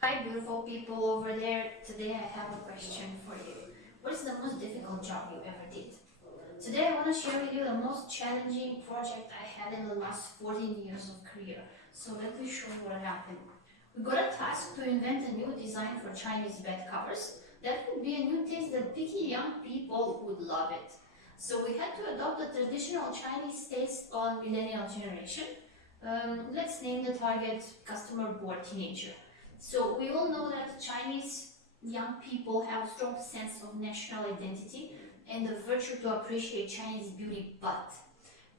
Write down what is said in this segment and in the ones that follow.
Hi beautiful people over there. Today I have a question for you. What is the most difficult job you ever did? Today I want to share with you the most challenging project I had in the last 14 years of career. So let me show you what happened. We got a task to invent a new design for Chinese bed covers. That would be a new taste that picky young people would love it. So we had to adopt the traditional Chinese taste on millennial generation. Let's name the target customer board teenager. So we all know that Chinese young people have a strong sense of national identity and the virtue to appreciate Chinese beauty, but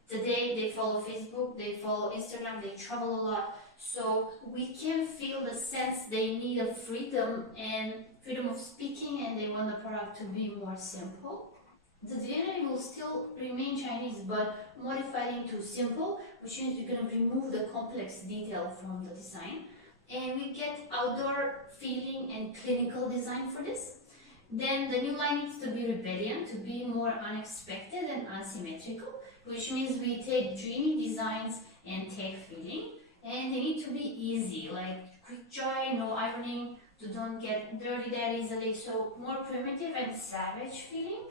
today they follow Facebook, they follow Instagram, they travel a lot, so we can feel the sense they need a freedom and freedom of speaking, and they want the product to be more simple. The DNA will still remain Chinese but modified into simple, which means we're going to remove the complex detail from the design, and we get outdoor feeling and clinical design for this. Then the new line needs to be rebellion, to be more unexpected and asymmetrical, which means we take dreamy designs and take feeling, and they need to be easy, like quick joy, no ironing, to don't get dirty that easily, so more primitive and savage feeling.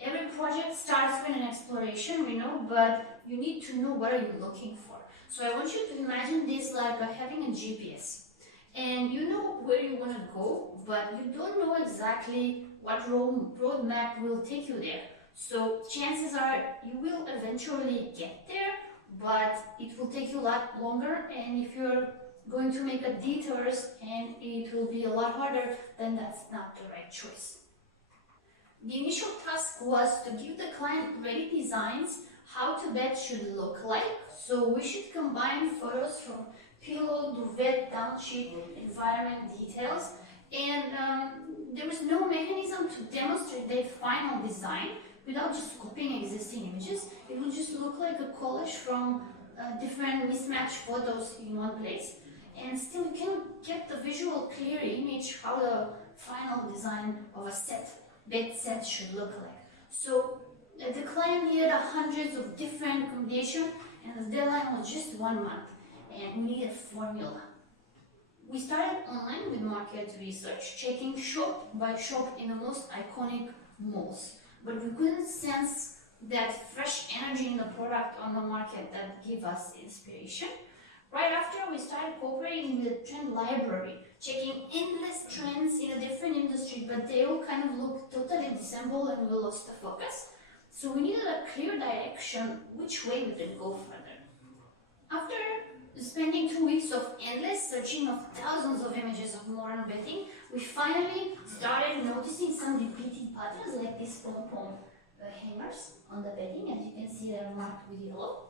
Every project starts with an exploration, we know, but you need to know what are you looking for. So I want you to imagine this like having a GPS. And you know where you want to go, but you don't know exactly what roadmap will take you there. So chances are you will eventually get there, but it will take you a lot longer, and if you're going to make a detours and it will be a lot harder, then that's not the right choice. The initial task was to give the client ready designs how the bed should look like. So we should combine photos from pillow, duvet, down sheet, environment details, and there was no mechanism to demonstrate the final design without just copying existing images. It would just look like a collage from different mismatched photos in one place, and still you can get the visual clear image how the final design of a bed set should look like. So the client needed hundreds of different combinations, and the deadline was just 1 month, and we needed a formula. We started online with market research, checking shop by shop in the most iconic malls, but we couldn't sense that fresh energy in the product on the market that gave us inspiration. Right after, we started cooperating with Trend Library, checking endless trends in a different industry, but they all kind of looked totally dissembled and we lost the focus. So we needed a clear direction which way we could go further. After spending 2 weeks of endless searching of thousands of images of modern bedding, we finally started noticing some repeating patterns like these pom-pom hangers on the bedding. As you can see, they're marked with yellow.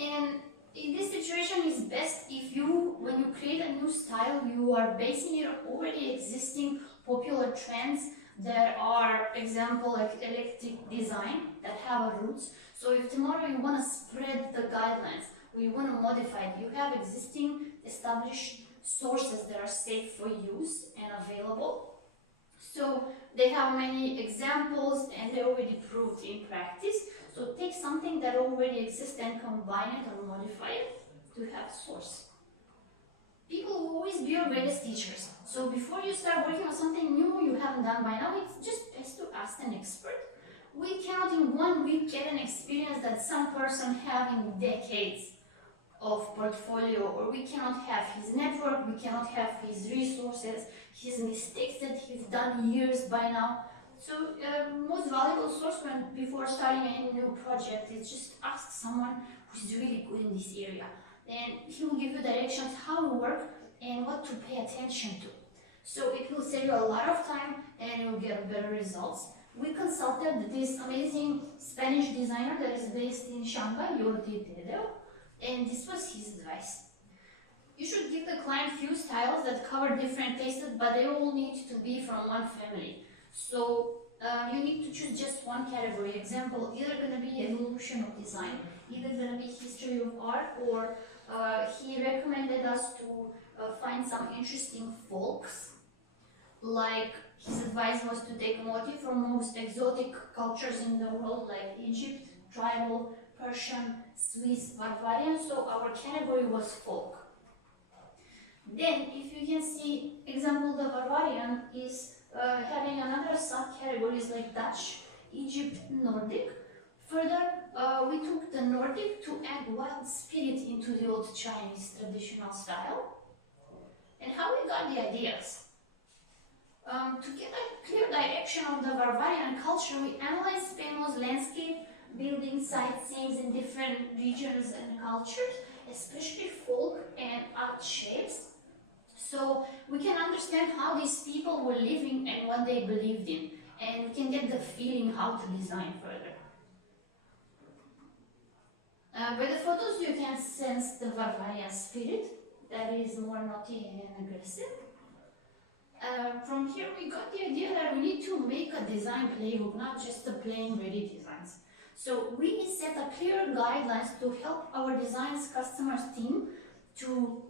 And in this situation, it's best if you, when you create a new style, you are basing it on already existing popular trends that are, example, like eclectic design that have a roots. So if tomorrow you want to spread the guidelines, or you want to modify it, you have existing established sources that are safe for use and available. So they have many examples and they're already proved in practice. So take something that already exists and combine it or modify it to have source. People will always be your greatest teachers. So before you start working on something new you haven't done by now, it's just best to ask an expert. We cannot in 1 week get an experience that some person have in decades of portfolio, or we cannot have his network, we cannot have his resources, his mistakes that he's done years by now. So most valuable source before starting any new project is just ask someone who's really good in this area, and he will give you directions how to work and what to pay attention to. So it will save you a lot of time and you will get better results. We consulted this amazing Spanish designer that is based in Shanghai, Jordi Dedo, and this was his advice. You should give the client few styles that cover different tastes, but they all need to be from one family. So you need to choose just one category. Example, either going to be evolution of design, either going to be history of art, or he recommended us to find some interesting folks. Like his advice was to take motif from most exotic cultures in the world, like Egypt, tribal, Persian, Swiss, Barbarian. So our category was folk. Then, if you can see, example, the Bavarian is having another subcategories like Dutch, Egypt, Nordic. Further, we took the Nordic to add wild spirit into the old Chinese traditional style. And how we got the ideas? To get a clear direction of the Bavarian culture, we analyzed famous landscape, building sites, scenes in different regions and cultures, especially folk and art shapes. So we can understand how these people were living and what they believed in, and we can get the feeling how to design further. By the photos you can sense the Bavarian spirit that is more naughty and aggressive. From here we got the idea that we need to make a design playbook, not just a plain ready designs. So we set a clear guidelines to help our designs customers team to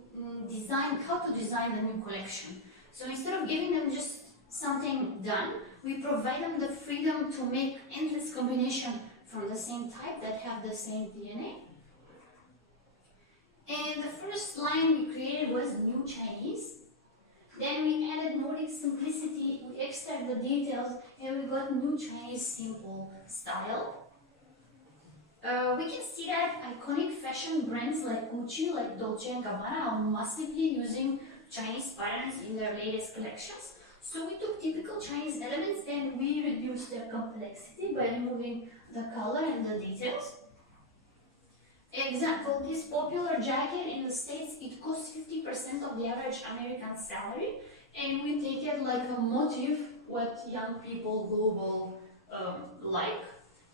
design how to design the new collection. So instead of giving them just something done, we provide them the freedom to make endless combination from the same type that have the same DNA. And the first line we created was New Chinese. Then we added Nordic simplicity, we extract the details, and we got New Chinese simple style. We can see that iconic fashion brands like Gucci, like Dolce & Gabbana are massively using Chinese patterns in their latest collections. So we took typical Chinese elements and we reduced their complexity by removing the color and the details. Example, this popular jacket in the States, it costs 50% of the average American salary, and we take it like a motif what young people global like.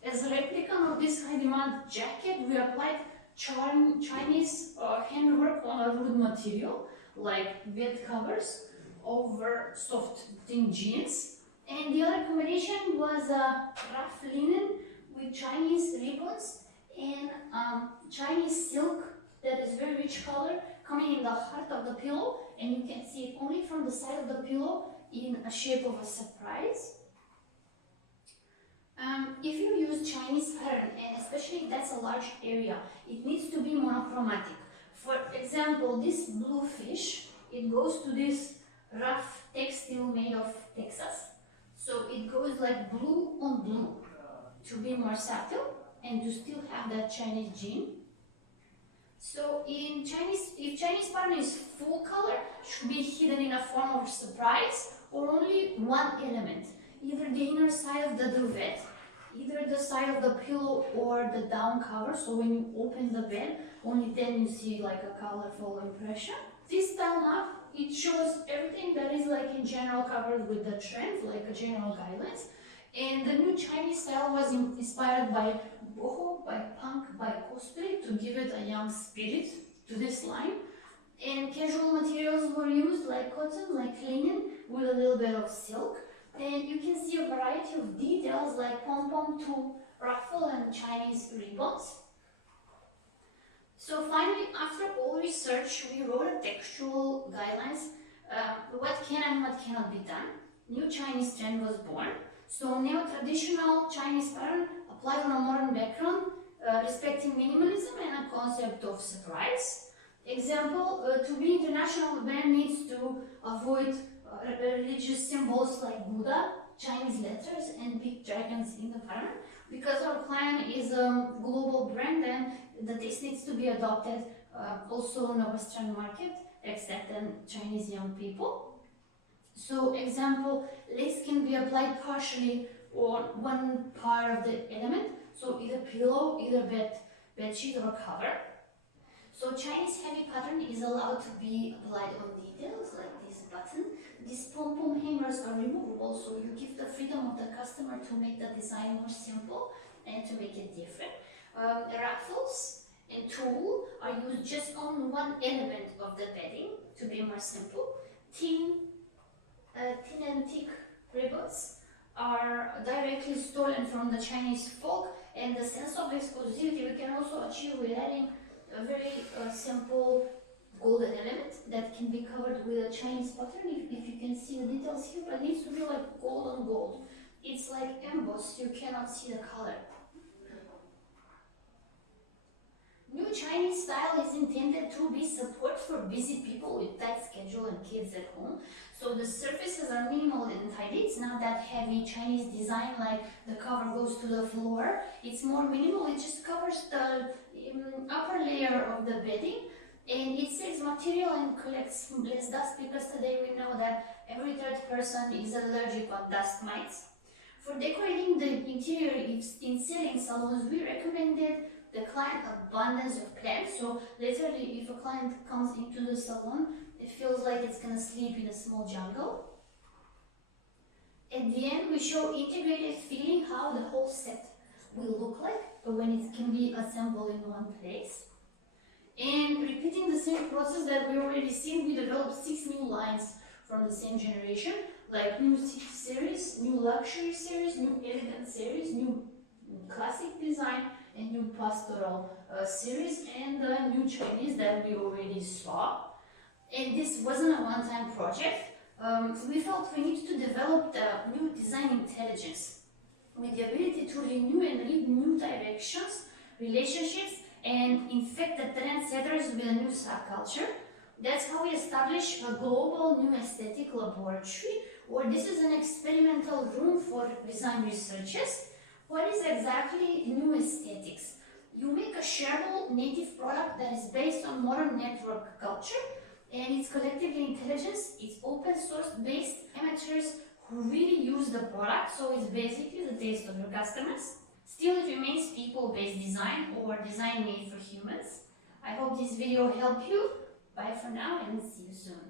As a replica of this high demand jacket, we applied Chinese handwork on a wood material like bed covers over soft thin jeans, and the other combination was rough linen with Chinese ribbons and Chinese silk that is very rich color coming in the heart of the pillow, and you can see it only from the side of the pillow in a shape of a surprise. If you use Chinese pattern, and especially if that's a large area, it needs to be monochromatic. For example, this blue fish, it goes to this rough textile made of Texas. So it goes like blue on blue to be more subtle and to still have that Chinese gene. So in Chinese, if Chinese pattern is full color, should be hidden in a form of surprise or only one element, either the inner side of the duvet, either the side of the pillow or the down cover. So when you open the bed, only then you see like a colorful impression. This style now, it shows everything that is like in general covered with the trends, like a general guidelines. And the new Chinese style was inspired by Boho, by punk, by cosplay to give it a young spirit to this line. And casual materials were used like cotton, like linen, with a little bit of silk. And you can see a variety of details like pom-pom to ruffle and Chinese ribbons. So finally, after all research, we wrote a textual guidelines, what can and what cannot be done. New Chinese trend was born. So neo-traditional Chinese pattern applied on a modern background, respecting minimalism and a concept of surprise. Example, to be international, the brand needs to avoid religious symbols like Buda, Chinese letters, and big dragons in the pattern. Because our client is a global brand, and the taste needs to be adopted also in the Western market, except in Chinese young people. So example, lace can be applied partially on one part of the element, so either pillow, either bed sheet or cover. So Chinese heavy pattern is allowed to be applied on details like this button. These pom-pom hangers are removable, so you give the freedom of the customer to make the design more simple and to make it different. Ruffles and tulle are used just on one element of the bedding to be more simple. Thin and thick ribbons are directly stolen from the Chinese folk, and the sense of exclusivity we can also achieve with adding a very simple golden element that can be covered with a Chinese pattern. If you can see the details here, but it needs to be like gold on gold. It's like embossed, you cannot see the color. New Chinese style is intended to be support for busy people with tight schedule and kids at home. So the surfaces are minimal and tidy. It's not that heavy Chinese design like the cover goes to the floor. It's more minimal. It just covers the upper layer of the bedding, and it saves material and collects less dust, because today we know that every third person is allergic on dust mites. For decorating the interior in selling salons, we recommended the client abundance of plants. So literally, if a client comes into the salon, it feels like it's gonna sleep in a small jungle. At the end, we show integrated feeling, how the whole set will look like when it can be assembled in one place. And repeating the same process that we already seen, we developed 6 new lines from the same generation, like new series, new luxury series, new elegant series, new classic design, and new pastoral series, and the new Chinese that we already saw. And this wasn't a one-time project. We felt we need to develop the new design intelligence with the ability to renew and lead new directions, relationships, and infect the trendsetters with a new subculture. That's how we establish a global new aesthetic laboratory, where this is an experimental room for design researchers. What is exactly new aesthetics? You make a shareable native product that is based on modern network culture, and it's collectively intelligence. It's open source based amateurs who really use the product, so it's basically the taste of your customers. Still, it remains people-based design, or design made for humans. I hope this video helped you. Bye for now, and see you soon.